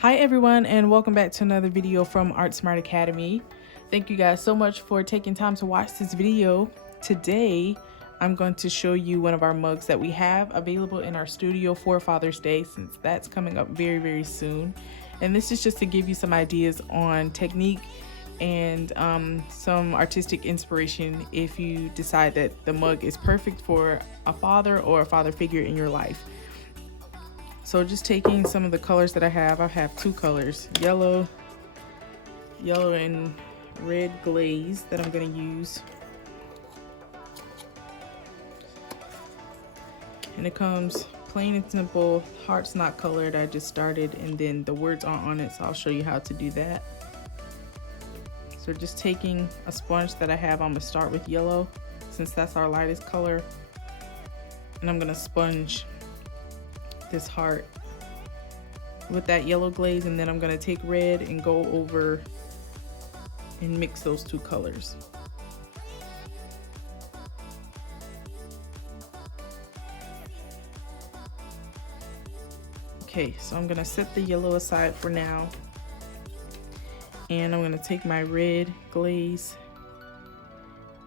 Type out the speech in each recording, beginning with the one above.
Hi everyone, and welcome back to another video from Art Smart Academy. Thank you guys so much for taking time to watch this video. Today I'm going to show you one of our mugs that we have available in our studio for Father's Day, since that's coming up very soon. And this is just to give you some ideas on technique and some artistic inspiration if you decide that the mug is perfect for a father or a father figure in your life. So just taking some of the colors that I have two colors, yellow and red glaze that I'm going to use. And it comes plain and simple, hearts not colored. I just started and then the words aren't on it, so I'll show you how to do that. So just taking a sponge that I have, I'm going to start with yellow since that's our lightest color. And I'm going to sponge this heart with that yellow glaze, and then I'm going to take red and go over and mix those two colors. Okay, so I'm going to set the yellow aside for now, and I'm going to take my red glaze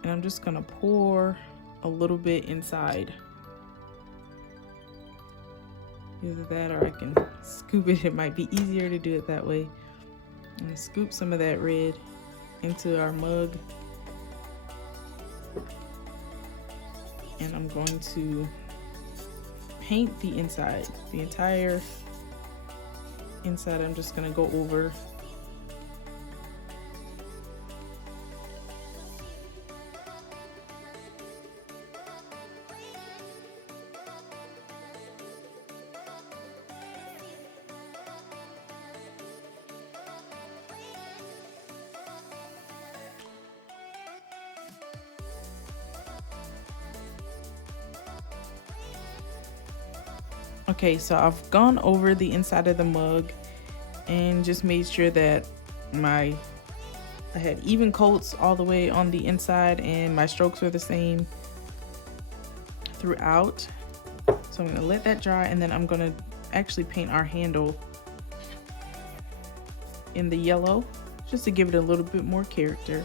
and I'm just going to pour a little bit inside. Either that or I can scoop it. It might be easier to do it that way. I'm gonna scoop some of that red into our mug. And I'm going to paint the inside. The entire inside I'm just gonna go over. Okay, so I've gone over the inside of the mug and just made sure that I had even coats all the way on the inside and my strokes were the same throughout. So I'm gonna let that dry, and then I'm gonna actually paint our handle in the yellow just to give it a little bit more character.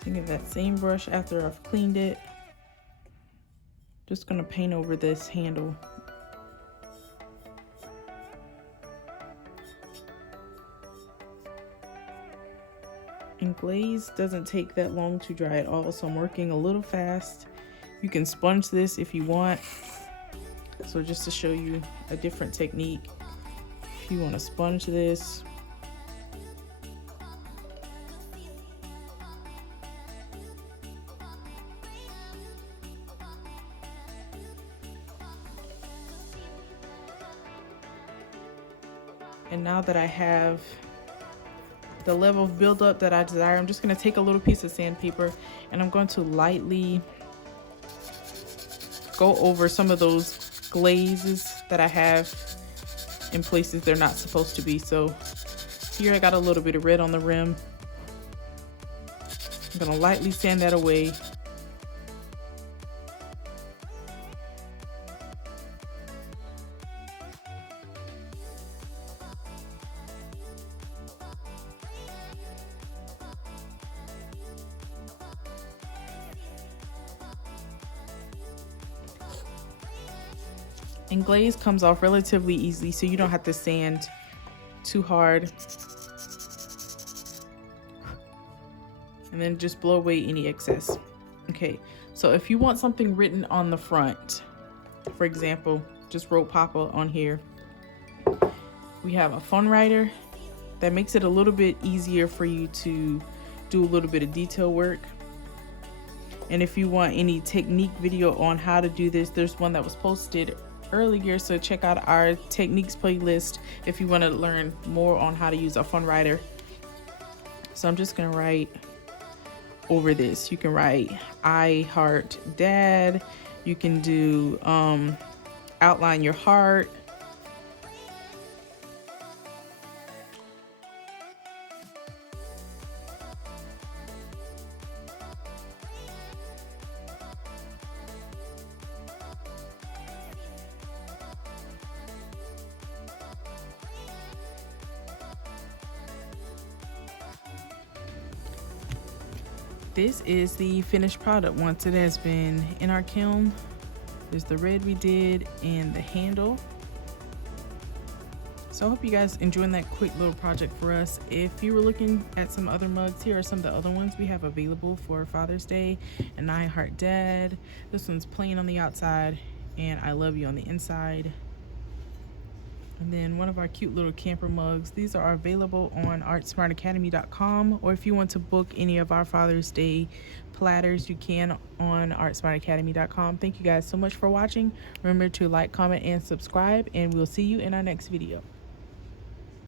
Taking that same brush after I've cleaned it, just gonna paint over this handle. And glaze doesn't take that long to dry at all, so I'm working a little fast. You can sponge this if you want. So just to show you a different technique, if you want to sponge this, and now that I have the level of buildup that I desire, I'm just going to take a little piece of sandpaper and I'm going to lightly go over some of those glazes that I have in places they're not supposed to be. So here I got a little bit of red on the rim. I'm going to lightly sand that away. And glaze comes off relatively easily, so you don't have to sand too hard. And then just blow away any excess. Okay, so if you want something written on the front, for example, just wrote Papa on here. We have a fun writer that makes it a little bit easier for you to do a little bit of detail work. And if you want any technique video on how to do this, there's one that was posted earlier, so check out our techniques playlist if you want to learn more on how to use a fun writer. So I'm just gonna write over this. You can write I heart dad. You can do outline your heart. This is the finished product once it has been in our kiln. There's the red we did and the handle. So I hope you guys enjoying that quick little project for us. If you were looking at some other mugs, here are some of the other ones we have available for Father's Day. And I Heart Dad. This one's plain on the outside and I love you on the inside. And then one of our cute little camper mugs. These are available on artsmartacademy.com, or if you want to book any of our Father's Day platters, you can on artsmartacademy.com. Thank you guys so much for watching. Remember to like, comment, and subscribe, and we'll see you in our next video.